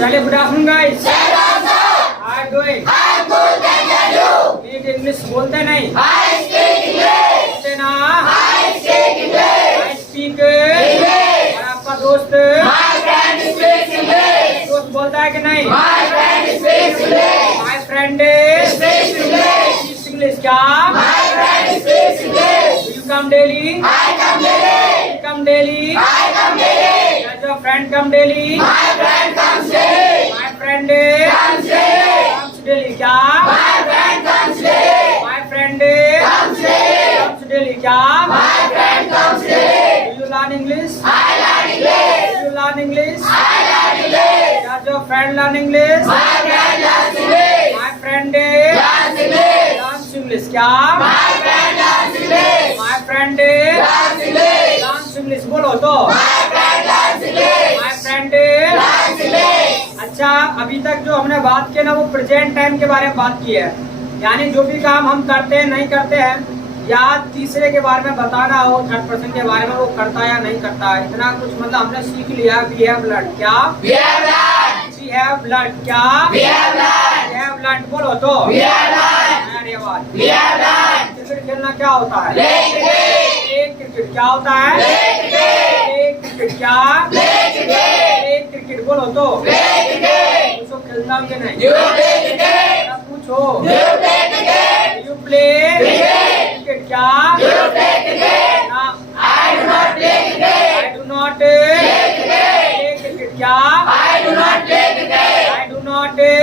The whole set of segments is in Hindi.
चलिए, good afternoon guys. How are you doing? Neat English बोलते नहीं? बोलते ना? I speak. और आपका दोस्त बोलता है कि नहीं? माय फ्रेंड इंग्लिश क्या? You come daily? Come daily? Does your friend come daily? My friend comes daily क्या? My friend comes daily क्या? Do you learn English? Do you learn English? Does your friend learn English? My friend learns English क्या? My friend learns English बोलो तो। My friend अच्छा, अभी तक जो हमने बात की ना वो प्रेजेंट टाइम के बारे में बात की है, यानी जो भी काम हम करते हैं नहीं करते हैं या तीसरे के बारे में बताना हो, थर्ड पर्सन के बारे में वो करता या नहीं करता है, इतना कुछ मतलब हमने सीख लिया। वी हैव लर्न क्या? वी हैव लर्न क्या? वी हैव लर्न बोलो तो। अरे वाह। क्रिकेट खेलना क्या होता है? क्रिकेट क्या होता है? क्रिकेट क्या? क्रिकेट बोलो तो। उसको खेलता हूँ कि नहीं? पूछो। यू प्ले क्रिकेट क्या? I do not play cricket क्या? I do not play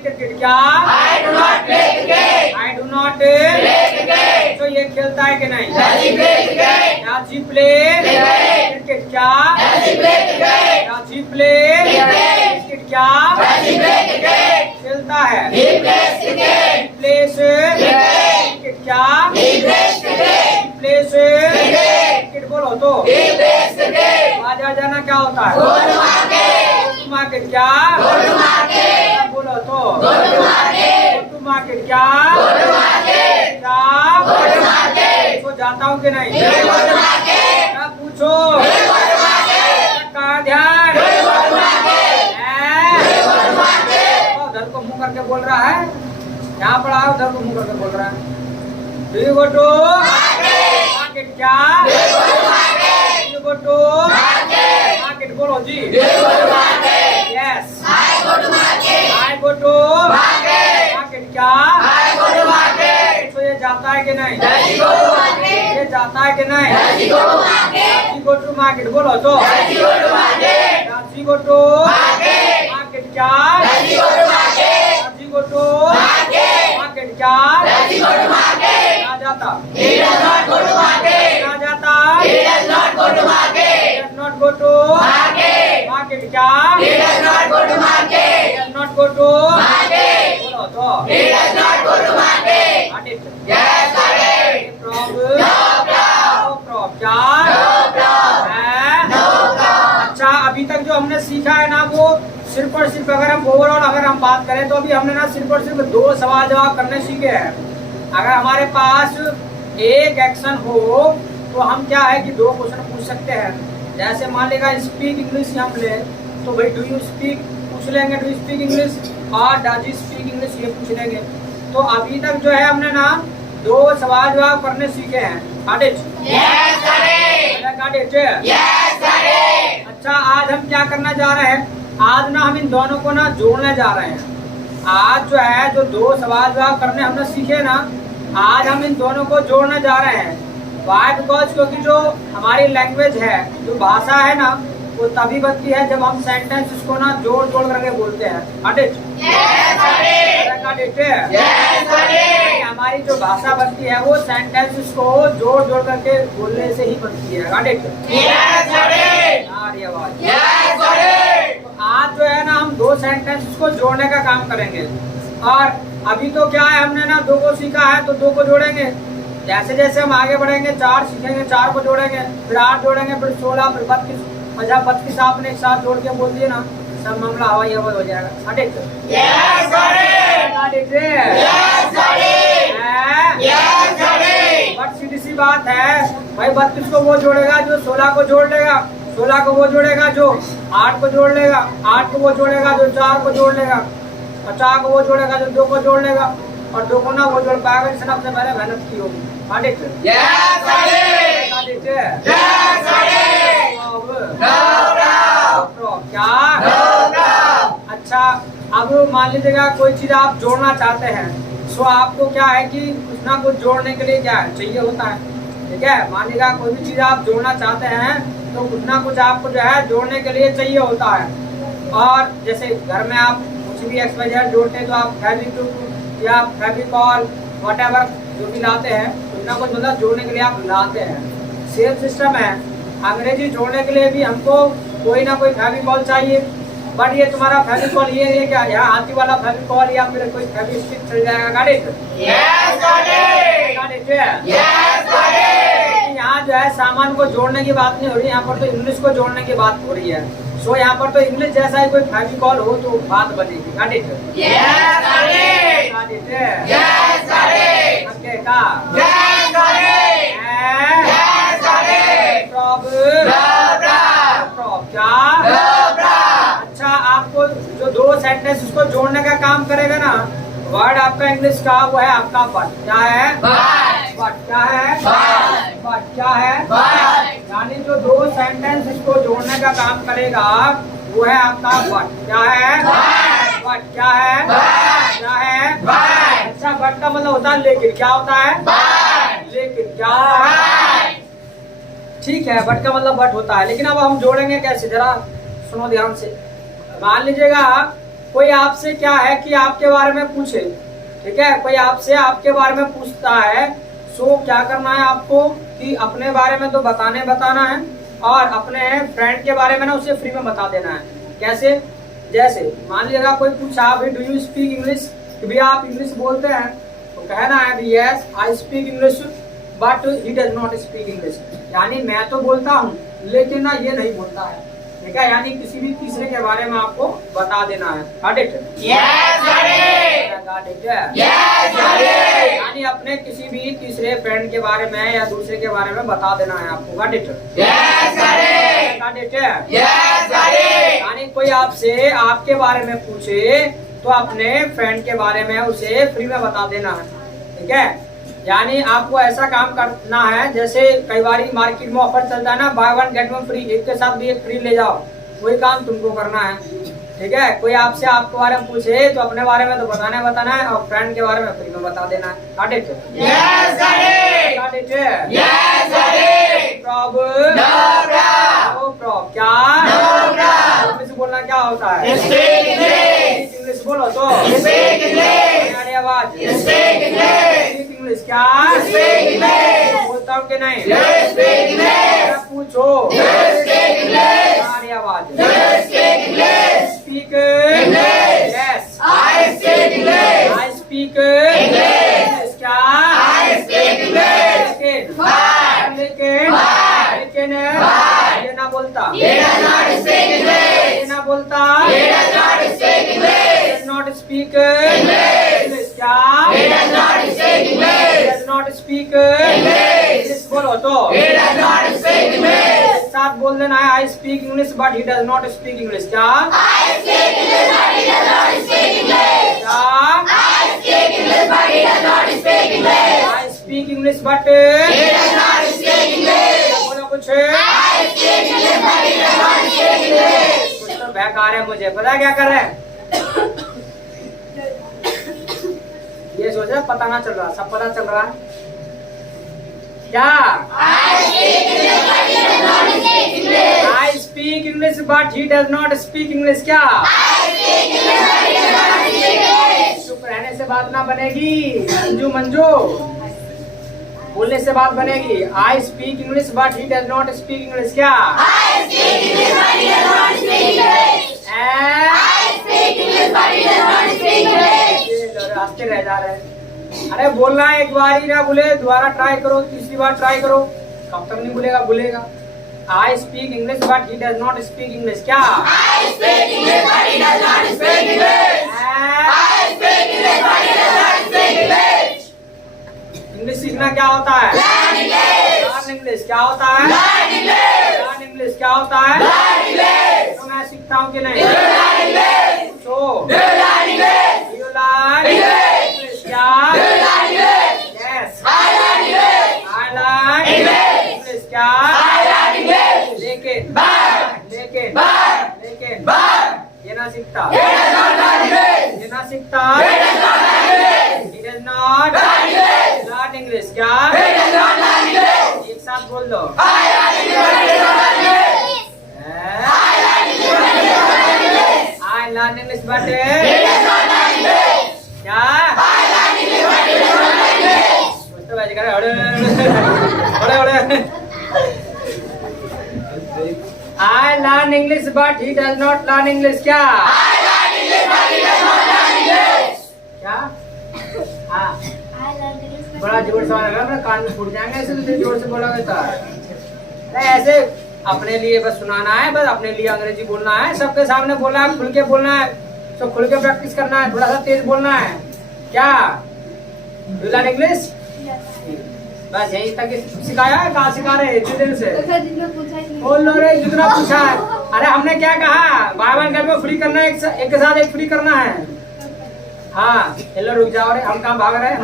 cricket क्या? I do not. तो ये खेलता है कि नहीं? राजी प्ले क्रिकेट क्या? राजी प्ले क्रिकेट क्या? खेलता है। प्लेस क्रिकेट क्या? प्लेस क्रिकेट बोलो तो। बाजार जाना क्या होता है? मार्केट क्या? बोलो तो। मार्केट क्या? तो जाता हूँ कि नहीं? क्या पूछो? कहाँ ध्यान? उधर को मुंह करके बोल रहा है, यहाँ पढ़ा है उधर को मुंह करके बोल रहा है। Do you go to market क्या? Do you go to market बोलो जी। Yes. I go to market क्या? तो ये जाता है कि नहीं? ये जाता है कि नहीं? राजी go to market बोलो तो। राजी go to market क्या? राजी go to market क्या? ना जाता। ना जाता। does not go to market क्या? does not go to बोलो तो। अच्छा, अभी तक जो हमने सीखा है ना वो सिर्फ और सिर्फ अगर हम ओवरऑल अगर हम बात करें तो अभी हमने ना सिर्फ और सिर्फ 2 सवाल जवाब करने सीखे हैं। अगर हमारे पास एक एक्शन हो तो हम क्या है कि 2 क्वेश्चन पूछ सकते हैं। जैसे मान लेगा स्पीक इंग्लिश हम ले तो भाई डू यू स्पीक पूछ लेंगे, डू यू स्पीक इंग्लिश, और डज यू स्पीक इंग्लिश ये पूछ लेंगे। तो अभी तक जो है हमने ना 2 सवाल जवाब करने सीखे हैं। अच्छा, आज हम क्या करना जा रहे हैं? आज ना हम इन दोनों को ना जोड़ने जा रहे हैं। आज जो है जो 2 सवाल जवाब करने हमने सीखे ना, आज हम इन दोनों को जोड़ने जा रहे हैं। वाई? बिकॉज क्योंकि जो हमारी लैंग्वेज है, जो भाषा है ना, वो तभी बनती है जब हम सेंटेंस उसको ना जोड़ जोड़ करके बोलते हैं। हमारी जो भाषा बनती है वो सेंटेंस को जोड़ जोड़ करके बोलने से ही बनती है। तो आज जो है ना हम 2 सेंटेंस को जोड़ने का काम करेंगे। और अभी तो क्या है, हमने ना 2 को सीखा है तो 2 को जोड़ेंगे। जैसे जैसे हम आगे बढ़ेंगे 4 सीखेंगे, 4 को जोड़ेंगे, फिर 8 जोड़ेंगे, फिर 16, फिर 32। अच्छा, 32 आपने एक साथ जोड़ के बोल दिए ना, सब मामला हवाई हवाई हो जाएगा। बट सीधी सी बात है भाई, 32 को वो जोड़ेगा जो 16 को जोड़ लेगा, 16 को वो जोड़ेगा जो 8 को जोड़ लेगा, 8 को वो जोड़ेगा जो 4 को जोड़ लेगा, और 4 को वो जोड़ेगा जो 2 को जोड़ लेगा, और 2 को ना वो जोड़ पाएगा जिसने सबसे पहले मेहनत की होगी। आदित्य क्या? अच्छा, अब मान लीजिएगा कोई चीज आप जोड़ना चाहते हैं, सो आपको क्या है कि कुछ ना कुछ जोड़ने के लिए क्या है चाहिए होता है, ठीक है। मान लीजिएगा कोई भी चीज आप जोड़ना चाहते हैं तो कुछ ना कुछ आपको जो है जोड़ने के लिए चाहिए होता है। और जैसे घर में आप कुछ भी XYZ जोड़ते हैं तो आप फेविक्विक या फेविकॉल व्हाटएवर जो भी लाते हैं, कुछ ना कुछ मतलब जोड़ने के लिए आप लाते हैं। सेम सिस्टम है, अंग्रेजी जोड़ने के लिए भी हमको कोई ना कोई फेविकॉल चाहिए। बट ये तुम्हारा फेविकॉल ये है क्या, यहाँ हाथी वाला फेविकॉल या फिर कोई फेविस्टिक चल जाएगा गाड़ी? यहाँ जो है सामान को जोड़ने की बात नहीं हो रही, यहाँ पर तो इंग्लिश को जोड़ने की बात हो रही है। सो यहाँ पर तो इंग्लिश जैसा ही कोई फेविकॉल हो तो बात बनेगी। गाड़ी अच्छा, आपको जो 2 सेंटेंस उसको जोड़ने का काम करेगा ना, वर्ड आपका इंग्लिश का वो है आपका बट। क्या है? बट। क्या है? बट। क्या है? यानी जो 2 सेंटेंस इसको जोड़ने का काम करेगा वो है आपका बट। क्या है? बट। क्या है? क्या है? अच्छा, बट का मतलब होता है लेकिन। क्या होता है? लेकिन। क्या है? ठीक है, बट का मतलब बट होता है, लेकिन अब हम जोड़ेंगे कैसे, जरा सुनो ध्यान से। मान लीजिएगा कोई आपसे क्या है कि आपके बारे में पूछे, ठीक है, कोई आपसे आपके बारे में पूछता है, सो क्या करना है आपको कि अपने बारे में तो बताना है, और अपने फ्रेंड के बारे में ना उसे फ्री में बता देना है। कैसे? जैसे मान लीजिएगा कोई पूछा भी डू यू स्पीक इंग्लिश, भी आप इंग्लिश बोलते हैं, तो कहना है भी yes I speak English but he does not speak English, यानी मैं तो बोलता हूँ लेकिन ना ये नहीं बोलता है, ठीक है। यानी किसी भी तीसरे के बारे में आपको बता देना है। यानी अपने किसी भी तीसरे फ्रेंड के बारे में या दूसरे के बारे में बता देना है आपको। यानी कोई आपसे आपके बारे में पूछे तो अपने फ्रेंड के बारे में उसे फ्री में बता देना है, ठीक है। यानी आपको ऐसा काम करना है, जैसे कई बार मार्केट में ऑफर चलता है ना, बाय 1 गेट 1 फ्री, एक के साथ भी एक फ्री ले जाओ, वही काम तुमको करना है, ठीक है। कोई आपसे आपके बारे में पूछे तो अपने बारे में तो बताना है, और फ्रेंड के बारे में फ्री में बता देना है। क्या बोलना क्या होता है? इंग्लिश बोलो तो आवाज इंग्लिश। क्या बोलता हूँ कि नहीं? पूछो आवाज speak yes I speak English. क्या? लेकिन ये ना बोलता, ये ना बोलता, नॉट स्पीक इंग्लिश। क्या? नॉट स्पीक इंग्लिश बोलो तो साथ बोल देना है, I speak English but he does not speak English. क्या? आई स्पीक इंग्लिश बट बोलो कुछ तो बेकार है। मुझे पता क्या कर रहे हैं, ये सोच रहे पता ना चल रहा, सब पता चल रहा है। क्या? I speak English but he does not speak English. क्या? चुप रहने से बात ना बनेगी मंजू, बोलने से बात बनेगी। आई speak English but he does not speak English. क्या? रास्ते रह जा रहे हैं। अरे बोलना है, एक बार ही ना बोले, दोबारा ट्राई करो, तीसरी बार ट्राई करो, कब तक नहीं बोलेगा? बोलेगा। आई speak English but he does not speak English. क्या? इंग्लिश सीखना क्या होता है? Learn English. क्या होता है? Learn English. इंग्लिश क्या होता है? तो मैं सीखता हूँ कि नहीं? तो यू लर्न इंग्लिश क्या? यस आई लर्न इंग्लिश क्या? लेकिन ये ना सीखता, ये ना सीखता, he does not learn English क्या? एक साथ बोल दो, I learn English but क्या? तो बाजी करे ओड़े I learn English but he does not learn English क्या? क्या? हाँ बड़ा जोर से लगा, मेरा कान में फूट जाएंगे ऐसे तो जोर से बोलोगे तो। नहीं ऐसे अपने लिए बस सुनाना है, बस अपने लिए अंग्रेजी बोलना है, सबके सामने बोलना है, खुल के बोलना है, तो खुल के प्रैक्टिस करना है, थोड़ा सा तेज बोलना है क्या? यू लर्न इंग्लिश बस यहीं तक सिखाया है। कहाँ सिखा रहे इतने दिन से? बोल लो रे जितना पूछा है। अरे हमने क्या कहा, by one get one free करना है, एक के साथ एक फ्री करना है। हाँ चलो रुक जाओ रे, हम कहाँ भाग रहे हैं?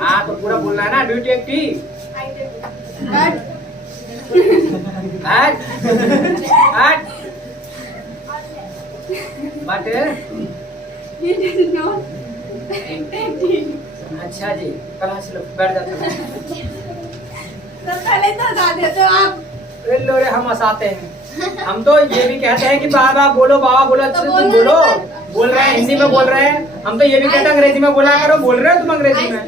हाँ तो पूरा बोलना है ना, डू टेक टी बट अच्छा जी कल से बैठ जाते हैं तो पहले तो बता देते हो आप। लो रे हम हंसाते हैं, हम तो ये भी कहते हैं कि बार बार बोलो, बाबा बोलो, अच्छे से तुम बोलो। बोल रहे हैं हिंदी में बोल रहे हैं, हम तो ये भी कहते हैं अंग्रेजी में बोला करो। बोल रहे हो तुम अंग्रेजी में?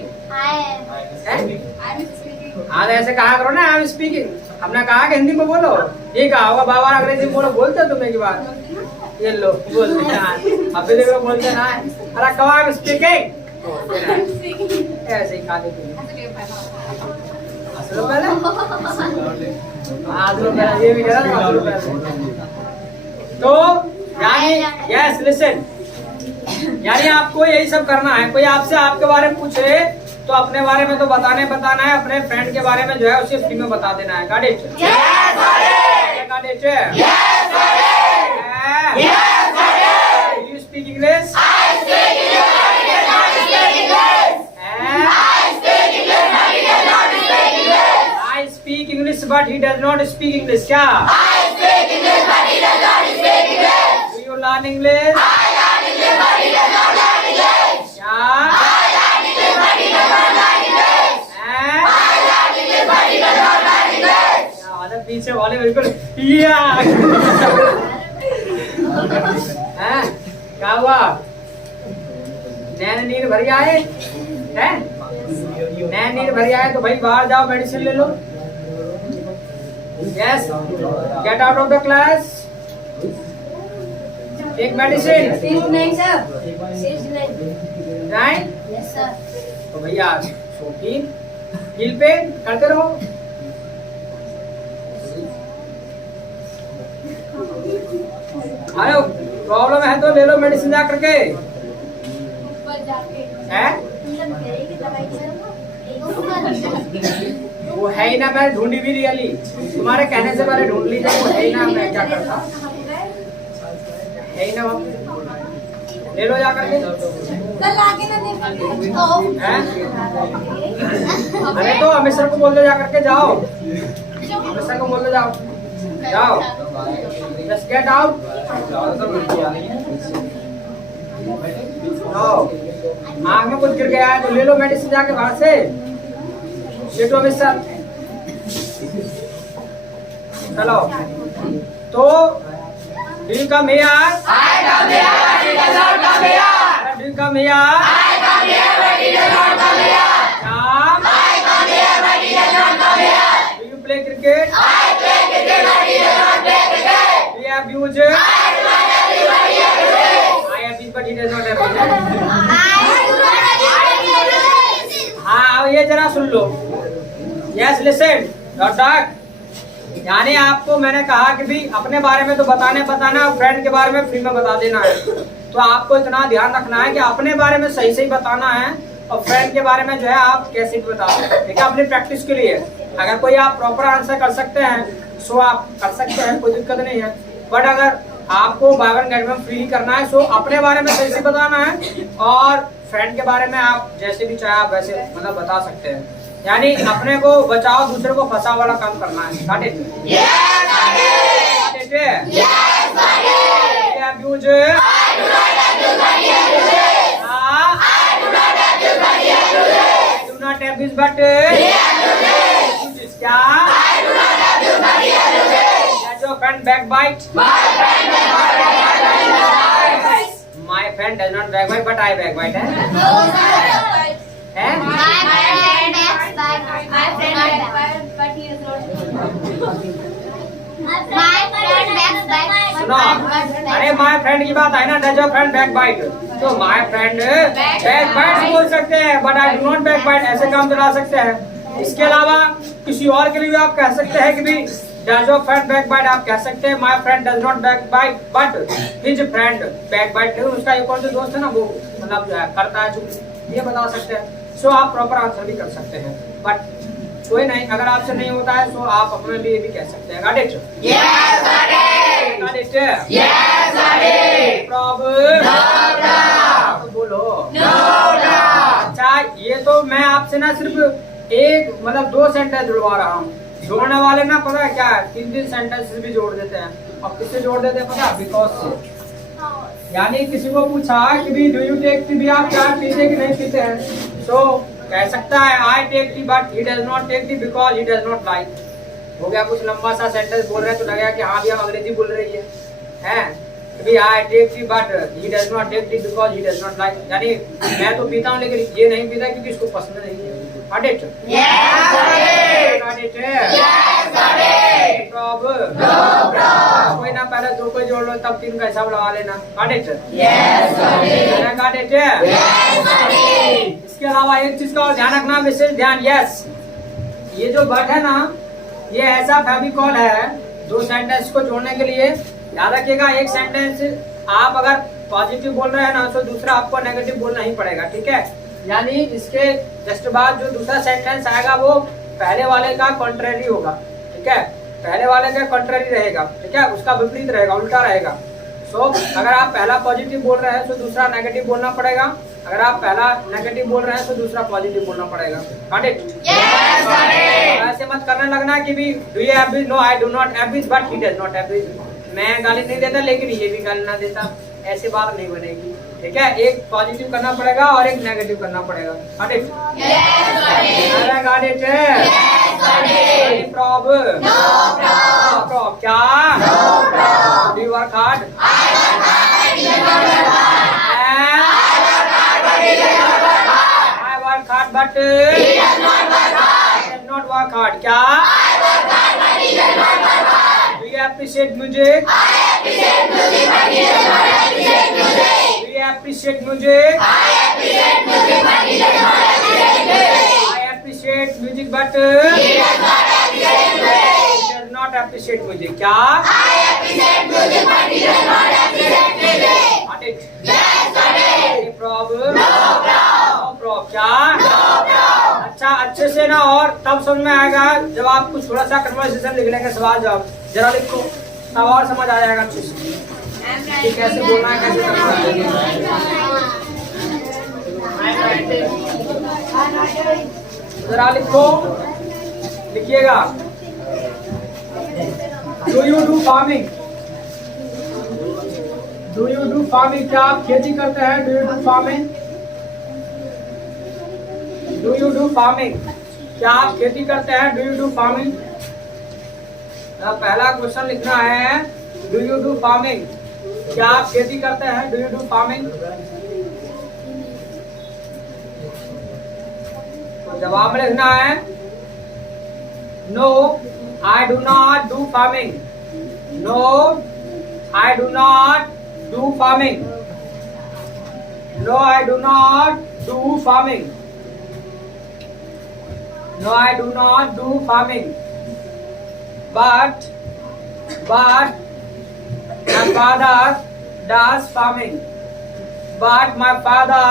हाँ ऐसे कहा करो ना, आई एम स्पीकिंग। हमने कहा कि हिंदी में बोलो, ये कहा होगा बाबा अंग्रेजी में बोलो। बोलते हो तुम एक बार? ये लो बोलते हैं, अब भी देखो बोलते हैं ना, अरे कहो आई एम स्पीकिंग, ऐसे ही खा देते हैं। पहले ये भी कह रहा तो यानी यस लिसन, यानी आपको यही सब करना है। कोई आपसे आपके बारे में पूछे तो अपने बारे में तो बताना है, अपने फ्रेंड के बारे में जो है उसे फ्री में बता देना है। Got it? Got it? You speak English? I speak English but he does not speak English क्या? Do you learn English? क्या? पीछे वाले बिल्कुल क्या हुआ? नैन नींद भरी आए हैं? नैन नींद भरी आए तो भाई बाहर जाओ, मेडिसिन ले लो। Yes get out of the class, take medicine. नहीं सर, राइट? Yes sir. तो भैया छोटी हिल पे करते रहो। आयो प्रॉब्लम है तो ले लो मेडिसिन जा करके। है वो है ही ना, मैं ढूंढी भी रियली, तुम्हारे कहने से पहले ढूंढ ली जाए। वो है ही ना, मैं क्या करता, है ही ना, ले लो जा करके। अरे तो अमिसर को बोल दो जा करके, जाओ अमिसर को बोल दो, जाओ जाओ, जस्ट गेट आउट। आँख में कुछ गिर गया है तो ले लो मेडिसिन जाके बाहर से। लेटो अमिसर, चलो। तो do you come here? I come here, but he does not come here. Do you come here? I come here, but he does not come here. Come, I come here, but he does not come here. Do you play cricket? I play cricket, but he does not play cricket. Do you have music? I do not have music, but he have music. I have this, but he does not have music. हाँ ये जरा सुन लो। यस लिसन डॉट, यानी आपको मैंने कहा कि भी अपने बारे में तो बताना और फ्रेंड के बारे में फ्री में बता देना है। तो आपको इतना ध्यान रखना है कि अपने बारे में सही सही बताना है और फ्रेंड के बारे में जो है आप कैसे भी बता सकते हैं। ठीक है, अपनी प्रैक्टिस के लिए। अगर कोई आप प्रॉपर आंसर कर सकते हैं सो आप कर सकते हैं, कोई दिक्कत नहीं है। बट अगर आपको by one get one free करना है सो अपने बारे में सही से बताना है और फ्रेंड के बारे में आप जैसे भी चाहे आप वैसे मतलब बता सकते हैं। यानी अपने को बचाओ, दूसरे को फंसा वाला काम करना है। Got it? Got it? Yeah, abuse. I do not abuse, but abuse is क्या? Does your friend backbite? My friend does not backbite, but I backbite. है? सुनो, अरे माय फ्रेंड की बात है ना, डज योर फ्रेंड बैकबाइट, तो माय फ्रेंड बैकबाइट बोल सकते हैं but I do not backbite, ऐसे काम चला सकते हैं। इसके अलावा किसी और के लिए भी आप कह सकते हैं कि भी डज योर फ्रेंड बैकबाइट, आप कह सकते हैं my friend does not backbite but his friend backbite, उसका एक और जो दोस्त है ना वो मतलब जो है करता है, ये बता सकते हैं। सो आप प्रॉपर आंसर भी कर सकते हैं बट कोई नहीं, अगर आपसे नहीं होता है तो आप अपने लिए भी कह सकते हैं। Got it? Yes, got it. Got it? Yes, got it. Problem? No problem. तो बोलो। No problem. अच्छा, ये तो मैं आपसे ना सिर्फ एक मतलब 2 सेंटेंस जुड़वा रहा हूँ। जोड़ने वाले ना पता है क्या है, 3 सेंटेंस भी जोड़ देते हैं। और किससे जोड़ देते हैं पता है? बिकॉज से। यानी किसी को पूछा कि भी डू यू टेक टी, भी आप चाय पीते कि नहीं पीते हैं, तो कह सकता है I take tea but he does not take tea because he does not like. हो गया, कुछ लंबा सा सेंटेंस बोल रहे हैं तो लगेगा कि हाँ भी हम अंग्रेजी बोल रही है कि I take tea but he does not take tea because he does not like, यानी मैं तो पीता हूँ लेकिन ये नहीं पीता क्योंकि इसको पसंद नहीं है। Got it? Yes, got it. Got it? Yes, got it. Problem? No problem. कोई ना, पहले 2 को जोड़ लो तब 3 का हिसाब लगा लेना। Got it? Yes, got it. Got it? Yes, got it. इसके अलावा एक चीज का और ध्यान रखना, विशेष ध्यान। यस, ये जो बट है ना, ये ऐसा फेविकॉल है 2 सेंटेंस को जोड़ने के लिए। याद रखिएगा, एक सेंटेंस आप अगर पॉजिटिव बोल रहे हैं ना तो दूसरा आपको नेगेटिव बोलना ही पड़ेगा, ठीक है। यानी इसके जस्ट बाद जो दूसरा सेंटेंस आएगा वो पहले वाले का कॉन्ट्रेरी होगा, ठीक है। पहले वाले का कॉन्ट्रेरी रहेगा, ठीक है, उसका विपरीत रहेगा, उल्टा रहेगा। सो अगर आप पहला पॉजिटिव बोल रहे हैं तो दूसरा नेगेटिव बोलना पड़ेगा, अगर आप पहला नेगेटिव बोल रहे हैं तो दूसरा पॉजिटिव बोलना पड़ेगा। Got it? Yes, got it. ऐसे मत करने लगना कि भी do you have, no I do not have but he does not have. मैं गाली नहीं देता लेकिन ये भी गाली ना देता, ऐसे बात नहीं बनेगी, ठीक है। एक पॉजिटिव करना पड़ेगा और एक नेगेटिव करना पड़ेगा। Got it? Yes, got it. Got it? Yes, got it. Problem? No problem. क्या? No problem. Do you work hard? I work hard, but he does not work hard. I work hard, but he does not work hard. does not work hard. क्या? I work hard, but he does not work hard. Do you appreciate music? I appreciate music, but he does not appreciate music. Do you appreciate music? I appreciate music, but he does not appreciate music. I appreciate music, but He does not appreciate music. does not appreciate music. क्या? I appreciate music, but he does not appreciate music. Got it? Yes, got it. Any problem? No problem. No problem. क्या? No problem. अच्छा, अच्छे से ना, और तब समझ में आएगा जब आप कुछ थोड़ा सा कन्वर्सेशन लिख लेंगे, सवाल जवाब जरा लिखो, तब और समझ आ जाएगा अच्छे से कि कैसे बोलना है, कैसे करना है। जरा लिखो, लिखिएगा। Do you do farming? Do you do farming? क्या आप खेती करते हैं? Do you do farming? Do you do farming? क्या आप खेती करते हैं? Do you do farming? पहला क्वेश्चन लिखना है, डू यू डू फार्मिंग? क्या आप खेती करते हैं? Do you do farming? तो जवाब में लिखना है, no I do not do farming. No I do not do farming. No I do not do farming. No I do not do farming. But my father does farming. But my father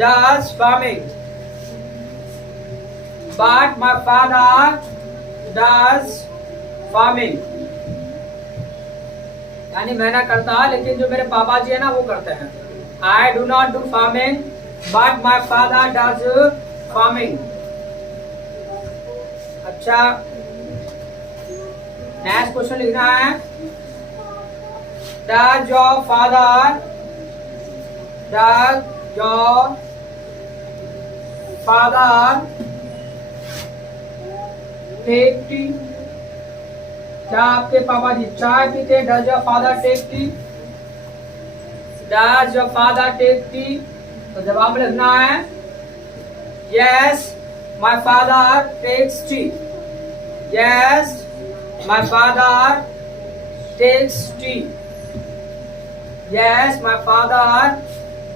does farming. but my father does farming. यानी मैं ना करता लेकिन जो मेरे पापा जी है ना वो करते हैं. I do not do farming but my father does farming. अच्छा, नेक्स्ट क्वेश्चन लिखना है. Does your father take tea? क्या आपके पापा जी चाय पीते हैं? Does your father take tea? Does your father take tea? तो जवाब लिखना है Yes, my father takes tea. Yes, my father takes tea. Yes, my father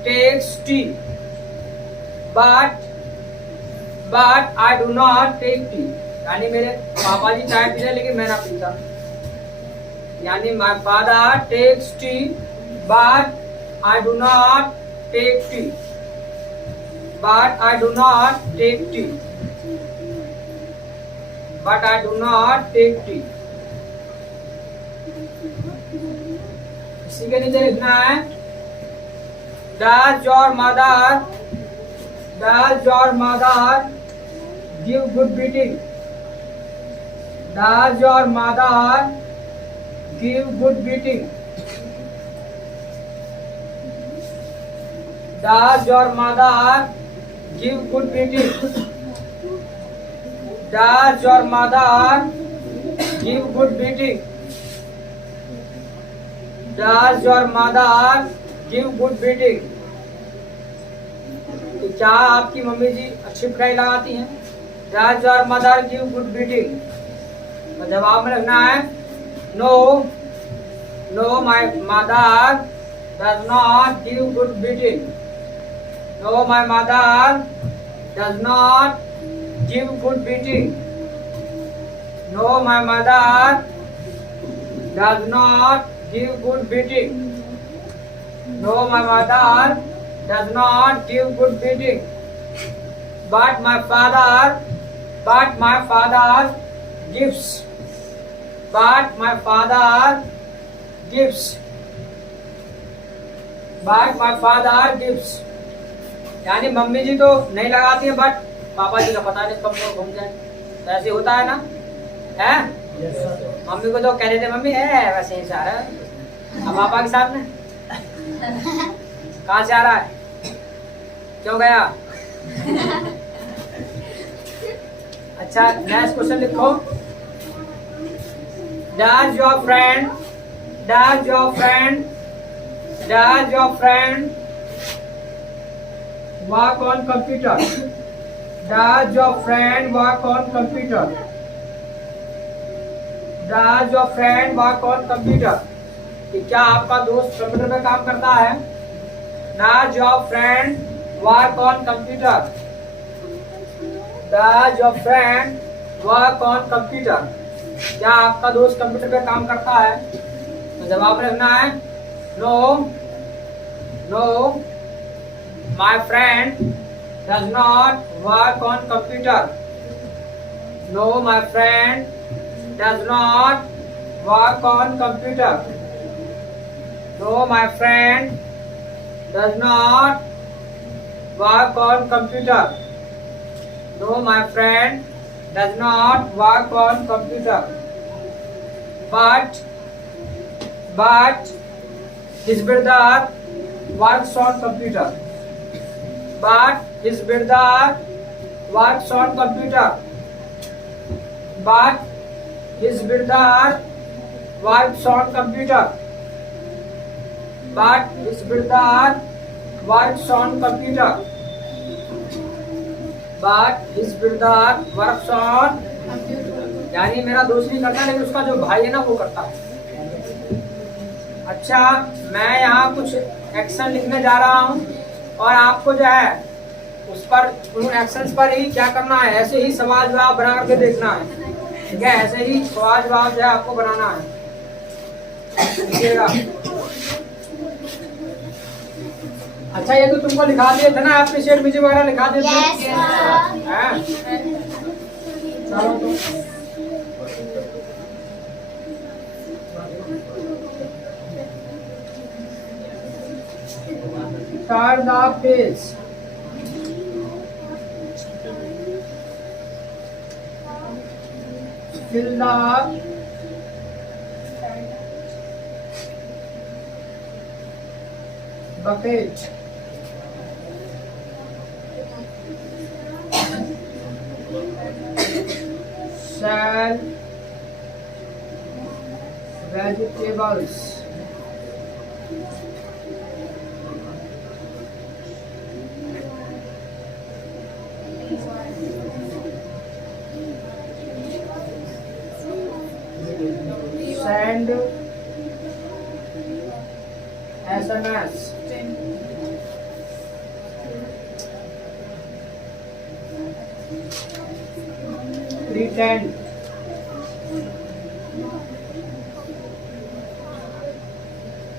takes tea. But I do not take tea. यानी मेरे पापा जी चाय पीते लेकिन मैं ना पीता. यानी my father takes tea, but I do not take tea. But I do not take tea. But I do not take tea. इसी के नीचे लिखना है Does your mother give good beating? Does your mother give good beating? Does your mother give good beating? Does your mother give good beating? Does your mother give good beating? तो क्या आपकी मम्मी जी अच्छी पिटाई लगाती हैं? Does your mother give good beating? तो जवाब में लिखना है No, my mother does not give good beating. No, my mother does not give good beating. No, my mother does not give good beating. No, my mother does not give good beating. But my father gives. But my father gives. But my father gives. यानी मम्मी जी तो नहीं लगाती है बट पापा जी का पता नहीं कब घूम जाए. तो ऐसे होता है ना, है? मम्मी को तो कह देते मम्मी है वैसे ही सारा. अब पापा के सामने कहाँ से आ रहा है? क्यों गया? अच्छा, नेक्स्ट क्वेश्चन लिखो. Does your friend work on computer? Does your friend work on computer? Does your friend work on computer? कि क्या आपका दोस्त कंप्यूटर पे काम करता है? Does your friend work on computer? Does your friend work on computer? क्या आपका दोस्त कंप्यूटर पे काम करता है? तो जवाब लिखना है No, my friend does not work on computer. No, my friend does not work on computer. No, my friend does not work on computer. No, my friend does not work on computer. But his brother works on computer. But his brother works on computer. But his brother works on computer. But his brother works on computer. But his brother works on. यानी मेरा दोस्त नहीं करता लेकिन उसका जो भाई है ना वो करता है. अच्छा, मैं यहाँ कुछ एक्शन लिखने जा रहा हूँ और आपको जो है उस पर उन एक्शंस पर ही क्या करना है, ऐसे ही सवाल जवाब बना करके देखना है. ठीक है, ऐसे ही सवाल जवाब जो है आपको बनाना है. अच्छा, ये तो तुमको लिखा दिए थे ना, एप्रिशिएट मुझे वगैरह लिखा दिए थे. चलो तो turn the page. Fill the bucket. Sell vegetables. Send SMS. Pretend.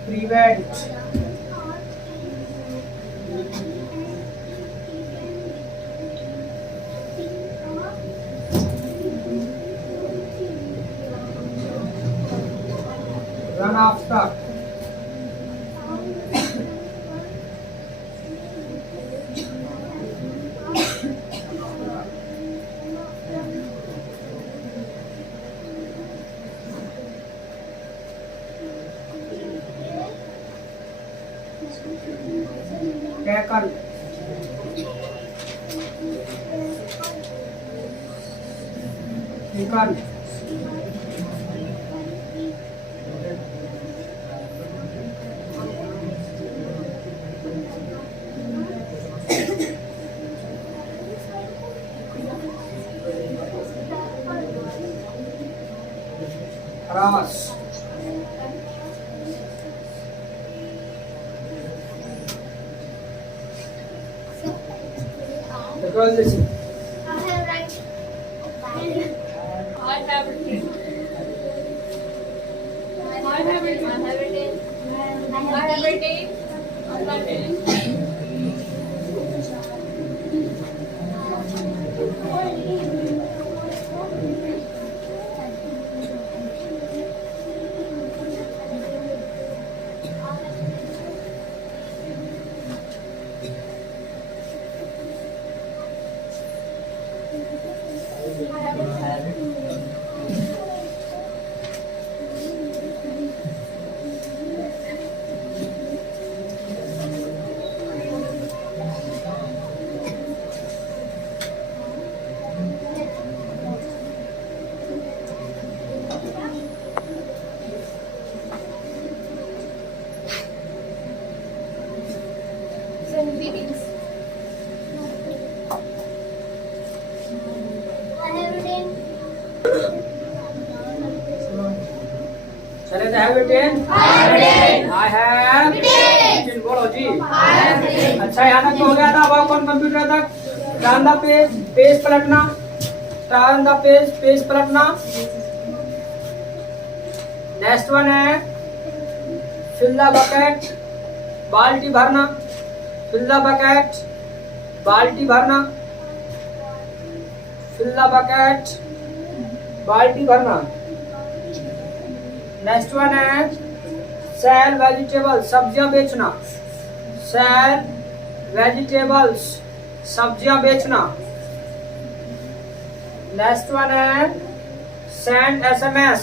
Prevent. Run after. Tackle. Tickle. Cross. The girl listen. I have written. I have written. I have written. I have written. I have written. I have written. Send greetings. I have written. चले तो have written. I have written. I have Written. बोलो जी. I have written. अच्छा यहाँ तक तो हो गया था. अब कौन कंप्यूटर तक? टर्न द पेज, पेज पलटना. टर्न द पेज, पेज पलटना. नेक्स्ट वन है फिल द बकेट, बाल्टी भरना. फिल द बकेट, बाल्टी भरना. फिल द बकेट, बाल्टी भरना. नेक्स्ट वन है सेल वेजिटेबल, सब्जियां बेचना. सेल वेजिटेबल्स, सब्जियां बेचना. नेक्स्ट वन है सेंड एसएमएस,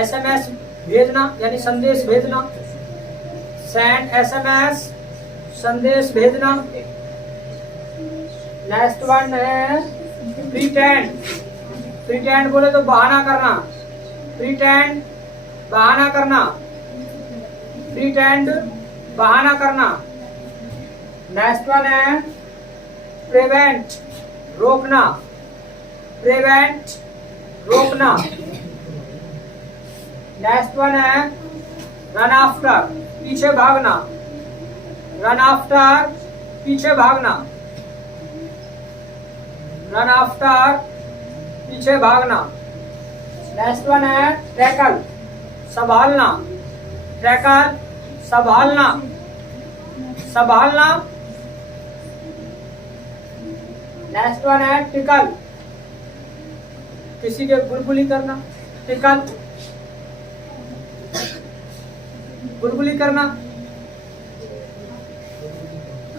एसएमएस भेजना यानी संदेश भेजना. सेंड एसएमएस, संदेश भेजना. नेक्स्ट वन है प्रीटेंड, प्रीटेंड बोले तो बहाना करना. प्रीटेंड, बहाना करना. प्रीटेंड, बहाना करना. नेक्स्ट वन है प्रिवेंट, रोकना. प्रिवेंट, रोकना. नेक्स्ट वन है रन आफ्टर, पीछे भागना. रन आफ्टर, पीछे भागना. रन आफ्टर, पीछे भागना. नेक्स्ट वन है टैकल, संभालना. टैकल, संभालना. संभालना. नेक्स्ट वन है टिकल, किसी के बुलबुली करना, निकाल, बुलबुली करना।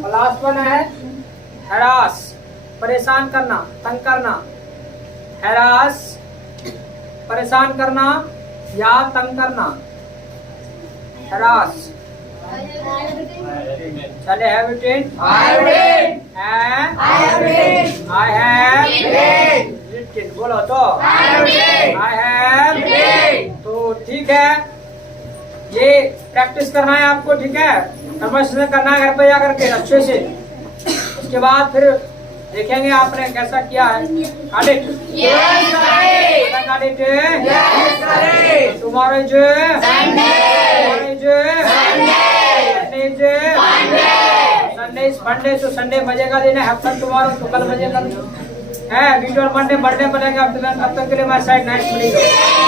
लास्ट वन है हैरास, परेशान करना, तंग करना। हैरास, परेशान करना या तंग करना। हैरास, चले have it, I have read. I have read. I have Read. written, बोलो तो I have read. I have Read. तो ठीक है, ये प्रैक्टिस करना है आपको, ठीक है, कन्वर्सेशन करना है घर पे जा करके अच्छे से। उसके बाद फिर देखेंगे आपने कैसा किया है। Got it? Yes, sir. Got it? Yes, sir. Tomorrow is Sunday. Tomorrow is Sunday. Sunday is Monday. Sunday is Monday, तो संडे मजे का दिन है। हैव फन टुमारो, तो कल मजे कर है। वीडियो मंडे बर्थडे बनेगा, अब तक के लिए माय साइड नाइस मीटिंग।